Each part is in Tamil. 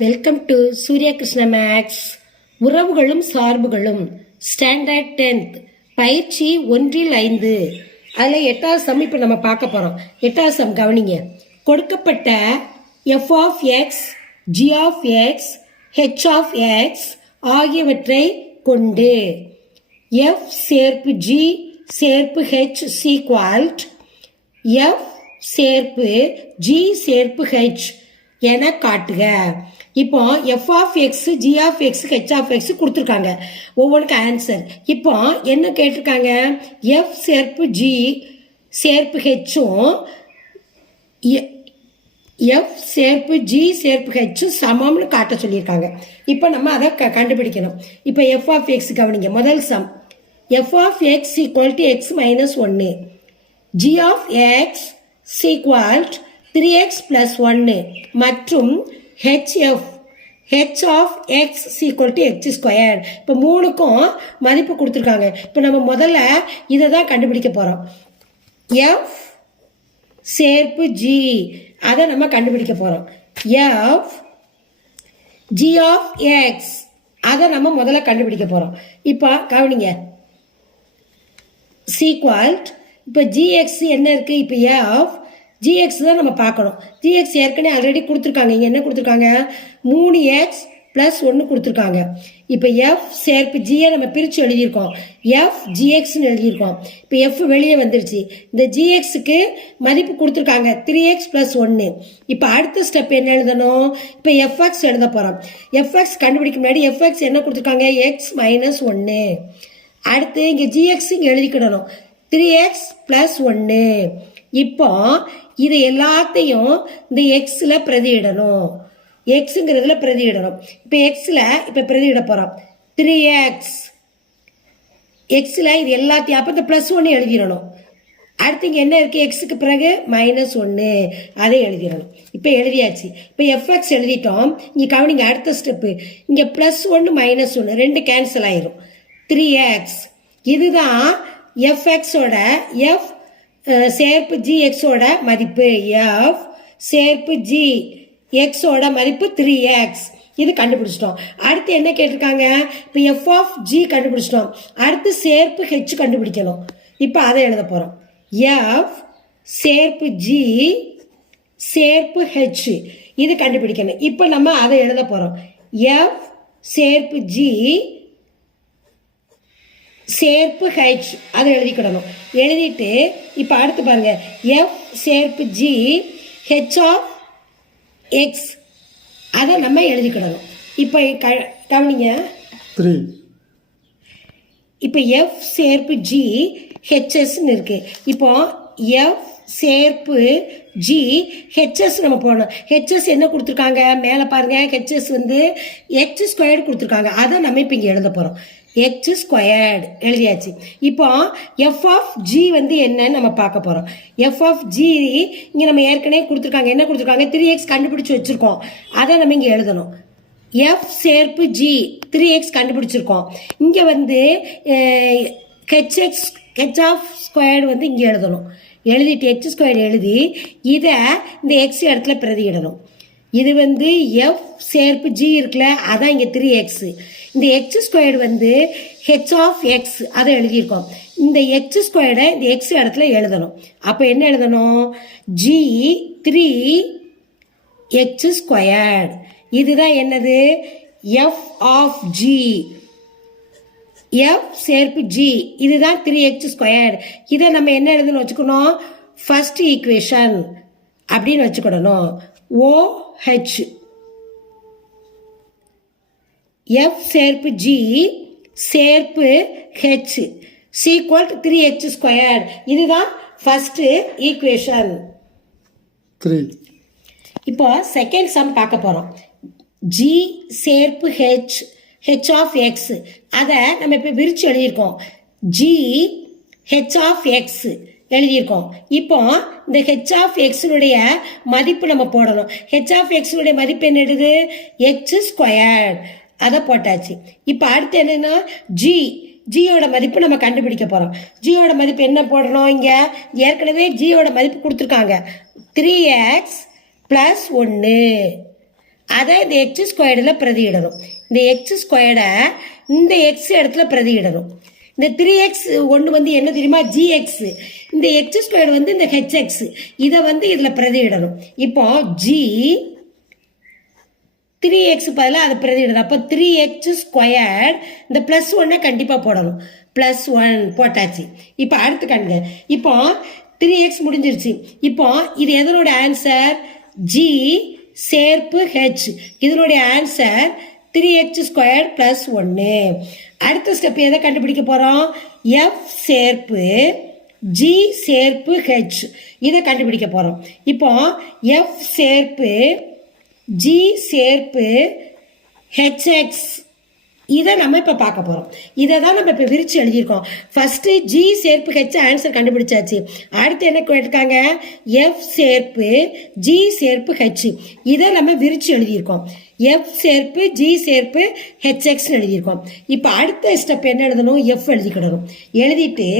Welcome to Surya Krishna maths உறவுகளும் சார்புகளும். ஸ்டாண்டர்ட் டென்த் பயிற்சி ஒன்றில் ஐந்து. அதில் எட்டாவது சம் இப்போ நம்ம பார்க்க போகிறோம் எட்டாவது சம் கவனிங்க. கொடுக்கப்பட்ட F of X G of X H of X ஆகியவற்றை கொண்டு எஃப் சேர்ப்பு ஜி சேர்ப்பு ஹெச் சீக்வால்ட் எஃப் சேர்ப்பு ஜி சேர்ப்பு ஹெச் என காட்டுக. இப்போ F of X G of X H of X கொடுத்துருக்காங்க. ஒவ்வொன்றுக்கும் ஆன்சர் இப்போ என்ன கேட்டிருக்காங்க? எஃப் சேர்ப்பு ஜி சேர்ப்பு ஹெச்சும் எஃப் சேர்ப்பு ஜி சேர்ப்பு ஹெச் சமம்னு காட்ட சொல்லியிருக்காங்க. இப்போ நம்ம அதை க கண்டுபிடிக்கணும். இப்போ எஃப் ஆஃப் எக்ஸ் கவனிங்க. முதல் sum. F of X equal to X minus ஒன்று G of X equal three X plus ஒன்று மற்றும் HF H of X equal to X square இப்போ மூணுக்கும் மதிப்பு கொடுத்துருக்காங்க. இப்போ நம்ம முதல்ல இதை தான் கண்டுபிடிக்க போகிறோம் எஃப் சேர்ப்பு ஜி அதை நம்ம கண்டுபிடிக்க போகிறோம் எஃப் ஜி ஆஃப் எக்ஸ் அதை நம்ம முதல்ல கண்டுபிடிக்க போகிறோம் இப்போ கவனிங்க. சீக்வால்ட் இப்போ ஜிஎக்ஸ் என்ன இருக்குது இப்போ எஃப் ஜிஎக்ஸ் தான் நம்ம பார்க்கணும். ஜிஎக்ஸ் ஏற்கனவே ஆல்ரெடி கொடுத்துருக்காங்க. இங்கே என்ன கொடுத்துருக்காங்க? மூணு எக்ஸ் ப்ளஸ் ஒன்று கொடுத்துருக்காங்க. இப்போ எஃப் சேர்ப்பு ஜியை நம்ம பிரித்து எழுதியிருக்கோம். எஃப் ஜிஎக்ஸ்னு எழுதியிருக்கோம். இப்போ எஃப் வெளியே வந்துருச்சு. இந்த ஜிஎக்ஸுக்கு மதிப்பு கொடுத்துருக்காங்க. த்ரீ எக்ஸ் ப்ளஸ் ஒன்று இப்போ அடுத்த ஸ்டெப் என்ன எழுதணும்? இப்போ எஃப்எக்ஸ் எழுத போகிறோம் எஃப்எக்ஸ் கண்டுபிடிக்க முன்னாடி எஃப்எக்ஸ் என்ன கொடுத்துருக்காங்க? எக்ஸ் மைனஸ் ஒன்று அடுத்து இங்கே ஜிஎக்ஸ் இங்கே எழுதிக்கிடணும். த்ரீ எக்ஸ் ப்ளஸ் ஒன்று இப்போ இது எல்லாத்தையும் இந்த எக்ஸில் பிரதியிடணும். எக்ஸுங்கிறதுல பிரதியிடணும். இப்போ எக்ஸில் இப்போ பிரதியிட போகிறோம் த்ரீ எக்ஸ் எக்ஸில் இது எல்லாத்தையும் அப்போ இந்த ப்ளஸ் ஒன்று எழுதிடணும். அடுத்து இங்கே என்ன இருக்குது எக்ஸுக்கு பிறகு மைனஸ் ஒன்று அதை எழுதிடணும். இப்போ எழுதியாச்சு. இப்போ எஃப்எக்ஸ் எழுதிட்டோம். இங்கே கவனிங்க அடுத்த ஸ்டெப்பு இங்கே ப்ளஸ் ஒன்று மைனஸ் ஒன்று ரெண்டு கேன்சல் ஆயிரும். த்ரீ எக்ஸ் இதுதான் எஃப்எக்ஸோட எஃப் சேர்ப்பு ஜி எக்ஸோட மதிப்பு எஃப் சேர்ப்பு ஜி எக்ஸோட மதிப்பு த்ரீ எக்ஸ் இது கண்டுபிடிச்சிட்டோம். அடுத்து என்ன கேட்டிருக்காங்க? இப்போ எஃப் ஆஃப் ஜி கண்டுபிடிச்சிட்டோம். அடுத்து சேர்ப்பு ஹெச் கண்டுபிடிக்கணும். இப்போ அதை எழுத போகிறோம் எஃப் சேர்ப்பு ஜி சேர்ப்பு ஹெச் இது கண்டுபிடிக்கணும். இப்போ நம்ம அதை எழுத போகிறோம் எஃப் சேர்ப்பு ஜி சேர்ப்பு ஹெச் அதை எழுதிக்கிடணும். எழுதிட்டு இப்போ அடுத்து பாருங்க. எஃப் சேர்ப்பு ஜி ஹெச் ஆஃப் எக்ஸ் அதை நம்ம எழுதிக்கிடணும். இப்போ க கவனிங்க. த்ரீ இப்போ எஃப் சேர்ப்பு ஜி ஹெச்எஸ்ன்னு இருக்கு. இப்போ எஃப் சேர்ப்பு ஜி ஹெச்எஸ் நம்ம போடணும். ஹெச்எஸ் என்ன கொடுத்துருக்காங்க? மேலே பாருங்க. ஹெச்எஸ் வந்து எச் ஸ்கொயர்டு கொடுத்துருக்காங்க. அதை நம்ம இப்போ இங்கே எழுத போகிறோம் எச் ஸ்கொயர்டு எழுதியாச்சு. இப்போ எஃப் ஆஃப் ஜி வந்து என்னன்னு நம்ம பார்க்க போகிறோம் எஃப் ஆஃப் ஜி இங்கே நம்ம ஏற்கனவே கொடுத்துருக்காங்க. என்ன கொடுத்துருக்காங்க? த்ரீ எக்ஸ் கண்டுபிடிச்சி வச்சுருக்கோம். அதை நம்ம இங்கே எழுதணும். எஃப் சேர்ப்பு ஜி த்ரீ எக்ஸ் கண்டுபிடிச்சிருக்கோம். இங்கே வந்து ஹெச்எக்ஸ் ஹெச் ஆஃப் ஸ்கொயர்டு வந்து இங்கே எழுதணும். எழுதிட்டு எச் ஸ்கொயர்டு எழுதி இதை இந்த எக்ஸ் இடத்துல பிரதியிடணும். இது வந்து எஃப் சேர்ப்பு ஜி இருக்குல்ல அதான் இங்கே த்ரீ எக்ஸு இந்த எக்ஸ் ஸ்கொயர்டு வந்து ஹெச் ஆஃப் எக்ஸ் அதை எழுதியிருக்கோம். இந்த எக்ஸ் ஸ்கொயர்டை இந்த எக்ஸ் இடத்துல எழுதணும். அப்போ என்ன எழுதணும்? ஜி த்ரீ எக்ஸ் ஸ்கொயர்டு இதுதான் என்னது? எஃப் ஆஃப் ஜி எஃப் சேர்ப்பு ஜி இதுதான் த்ரீ எக்ஸ் ஸ்கொயர் இதை நம்ம என்ன எழுதுன்னு வச்சுக்கணும்? ஃபஸ்ட் ஈக்குவேஷன் அப்படின்னு வச்சுக்கிடணும். ஓ ஹெச் எஃப் சேர்ப்பு ஜி சேர்ப்பு H equal three X square இதுதான் ஃபர்ஸ்ட் ஈக்குவேஷன் த்ரீ இப்போ செகண்ட் சம் பார்க்க போகிறோம் ஜி சேர்ப்பு ஹெச் ஹெச் ஆஃப் எக்ஸ் அதை நம்ம இப்போ விரிச்சு எழுதியிருக்கோம். ஜி ஹெச் ஆஃப் எக்ஸ் எழுதியிருக்கோம். இப்போ இந்த ஹெச் ஆஃப் எக்ஸினுடைய மதிப்பு நம்ம போடணும். ஹெச் ஆஃப் எக்ஸினுடைய மதிப்பு என்னது எக்ஸ் ஸ்கொயர் அதை போட்டாச்சு. இப்போ அடுத்து என்னென்னா ஜி ஜியோட மதிப்பு நம்ம கண்டுபிடிக்க போகிறோம் ஜியோட மதிப்பு என்ன போடணும் இங்கே? ஏற்கனவே ஜியோட மதிப்பு கொடுத்துருக்காங்க. த்ரீ எக்ஸ் ப்ளஸ் ஒன்று அதை இந்த எக்ஸ் ஸ்கொயர்டில் பிரதியிடணும். இந்த எக்ஸ் ஸ்கொயர்டை இந்த எக்ஸ் இடத்துல பிரதியிடணும். இந்த த்ரீ எக்ஸ் ஒன்று வந்து என்ன தெரியுமா? ஜிஎக்ஸ் இந்த எக்ஸ் ஸ்கொயர் வந்து இந்த ஹெச்எக்ஸ் இதை வந்து இதில் பிரதியிடணும். இப்போ ஜி த்ரீ எக்ஸ் பதிலாக அதை பிரதியிடுது. அப்போ த்ரீ எக்ஸ் ஸ்கொயர் இந்த ப்ளஸ் ஒன்னை கண்டிப்பாக போடணும். ப்ளஸ் ஒன் போட்டாச்சு. இப்போ அடுத்து கண்ணுங்க இப்போ த்ரீ எக்ஸ் முடிஞ்சிருச்சு. இப்போ இது எதனோட ஆன்சர் ஜி சேர்ப்பு ஹெச் இதனுடைய answer three X square plus ஒன்று அடுத்த ஸ்டெப் எதை கண்டுபிடிக்க போகிறோம் எஃப் சேர்ப்பு ஜி சேர்ப்பு ஹெச் இதை கண்டுபிடிக்க போகிறோம் இப்போ எஃப் சேர்ப்பு ஜி சேர்ப்பு ஹெச்எக்ஸ் இதை நம்ம இப்போ பார்க்க போகிறோம் இதை தான் நம்ம இப்போ விரித்து எழுதியிருக்கோம். ஃபஸ்ட்டு ஜி சேர்ப்பு ஹெச் ஆன்சர் கண்டுபிடிச்சாச்சு. அடுத்து என்ன கேட்டிருக்காங்க? எஃப் சேர்ப்பு ஜி சேர்ப்பு ஹெச் இதை நம்ம விரித்து எழுதியிருக்கோம். எஃப் சேர்ப்பு ஜி சேர்ப்பு ஹெச்எக்ஸ்னு எழுதியிருக்கோம். இப்போ அடுத்த ஸ்டெப் என்ன எழுதணும்? எஃப் எழுதிக்கிடணும் எழுதிட்டு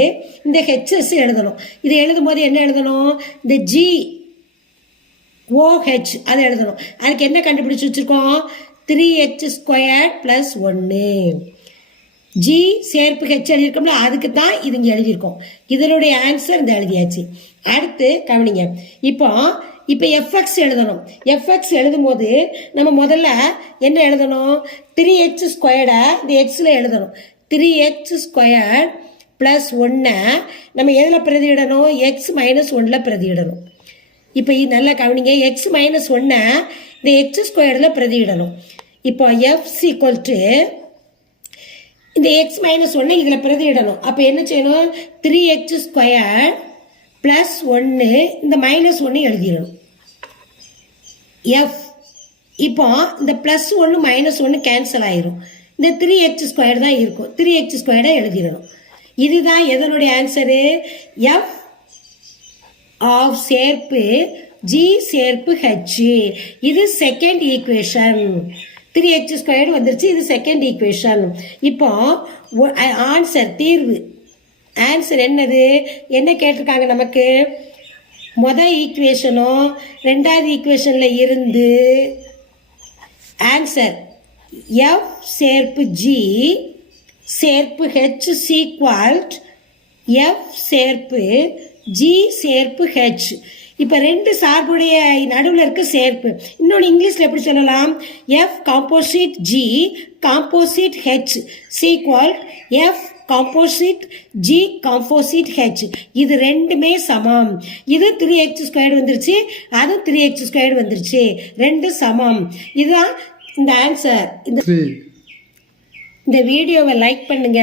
இந்த ஹெச்எஸ் எழுதணும். இதை எழுதும் போது என்ன எழுதணும்? இந்த ஜி ஓஹெச் அதை எழுதணும். அதுக்கு என்ன கண்டுபிடிச்சி வச்சுருக்கோம்? த்ரீ ஹெச் ஸ்கொயர் ப்ளஸ் ஒன்று ஜி சேர்ப்பு ஹெச் எழுதியிருக்கோம்ல அதுக்கு தான் இது இங்கே எழுதியிருக்கோம். இதனுடைய ஆன்சர் இந்த எழுதியாச்சு. அடுத்து கவனிங்க. இப்போ இப்போ எஃப்எக்ஸ் எழுதணும். எஃப்எக்ஸ் எழுதும் போது நம்ம முதல்ல என்ன எழுதணும்? த்ரீ ஹெச் ஸ்கொயர்டை இந்த எக்ஸில் எழுதணும். த்ரீ ஹெச் ஸ்கொயர் ப்ளஸ் ஒன்றை நம்ம எதில் பிரதியிடணும்? எக்ஸ் மைனஸ் ஒன்றில் பிரதியிடணும். இப்போ இது நல்லா கவனிங்க. எக்ஸ் மைனஸ் ஒன்றை இந்த எக்ஸ் ஸ்கொயரில் பிரதியிடணும். இப்போ எஃப் சீக்வல் டு இந்த எக்ஸ் மைனஸ் ஒன்று இதில் பிரதியிடணும். அப்போ என்ன செய்யணும்? த்ரீ எக்ஸ் ஸ்கொயர் ப்ளஸ் ஒன்று இந்த மைனஸ் ஒன்று எழுதிடணும். எஃப் இப்போ இந்த ப்ளஸ் ஒன்று மைனஸ் ஒன்று கேன்சல் ஆயிரும். இந்த த்ரீ எக்ஸ் ஸ்கொயர் தான் இருக்கும். த்ரீ எக்ஸ் ஸ்கொயர்டை எழுதிடணும். இதுதான் எதனுடைய ஆன்சரு எஃப் ஆஃப் சேர்ப்பு ஜி சேர்ப்பு ஹெச் இது second equation three H squared வந்துருச்சு இது செகண்ட் ஈக்குவேஷன் இப்போ ஆன்சர் தீர்வு. ஆன்சர் என்னது? என்ன கேட்டிருக்காங்க நமக்கு? மொதல் ஈக்குவேஷனும் ரெண்டாவது ஈக்குவேஷனில் இருந்து ஆன்சர் எஃப் சேர்ப்பு ஜி சேர்ப்பு ஹெச் சீக்வால்ட் எஃப் சேர்ப்பு ஜி சேர்ப்பு ஹெச் இப்போ ரெண்டு சார்புடைய நடுவில் இருக்க சேர்ப்பு. இன்னொன்று இங்கிலீஷில் எப்படி சொல்லலாம்? F composite G composite H equal F composite G composite H இது ரெண்டுமே சமம். இது த்ரீ எக்ஸ் ஸ்கொயர் வந்துருச்சு. அது த்ரீ எக்ஸ் ஸ்கொயர் வந்துருச்சு. ரெண்டு சமம். இதுதான் இந்த ஆன்சர் இந்த இந்த வீடியோவை லைக் பண்ணுங்க.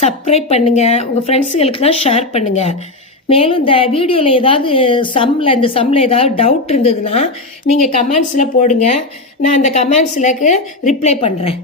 சப்ஸ்கிரைப் பண்ணுங்க. உங்கள் ஃப்ரெண்ட்ஸுகளுக்கெல்லாம் ஷேர் பண்ணுங்க. மேலும் இந்த வீடியோவில் ஏதாவது சம்மில் இந்த சம்மில் ஏதாவது டவுட் இருந்ததுன்னா நீங்கள் கமெண்ட்ஸில் போடுங்க. நான் அந்த கமெண்ட்ஸில் ரிப்ளை பண்ணுறேன்